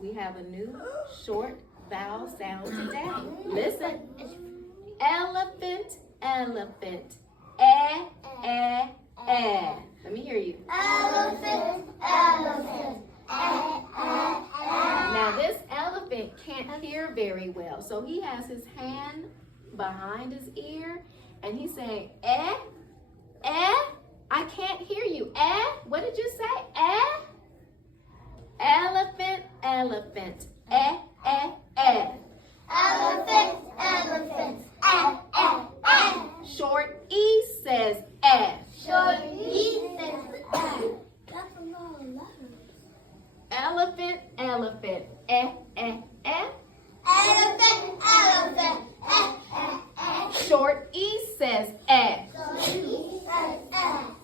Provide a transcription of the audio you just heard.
we have a new short vowel sound today. Listen. Elephant, elephant. Eh, eh, eh. Let me hear you. Elephant, elephant. Now this elephant can't hear very well, so he has his hand behind his ear and he's saying, eh, eh, I can't hear you. Eh, what did you say? Eh? Elephant, elephant. Eh, eh, eh. Elephant, elephant. Short E says eh. Short E says That's a lot of letters. Elephant, elephant. Eh, eh, eh. Elephant, elephant. Short E says eh. Short E says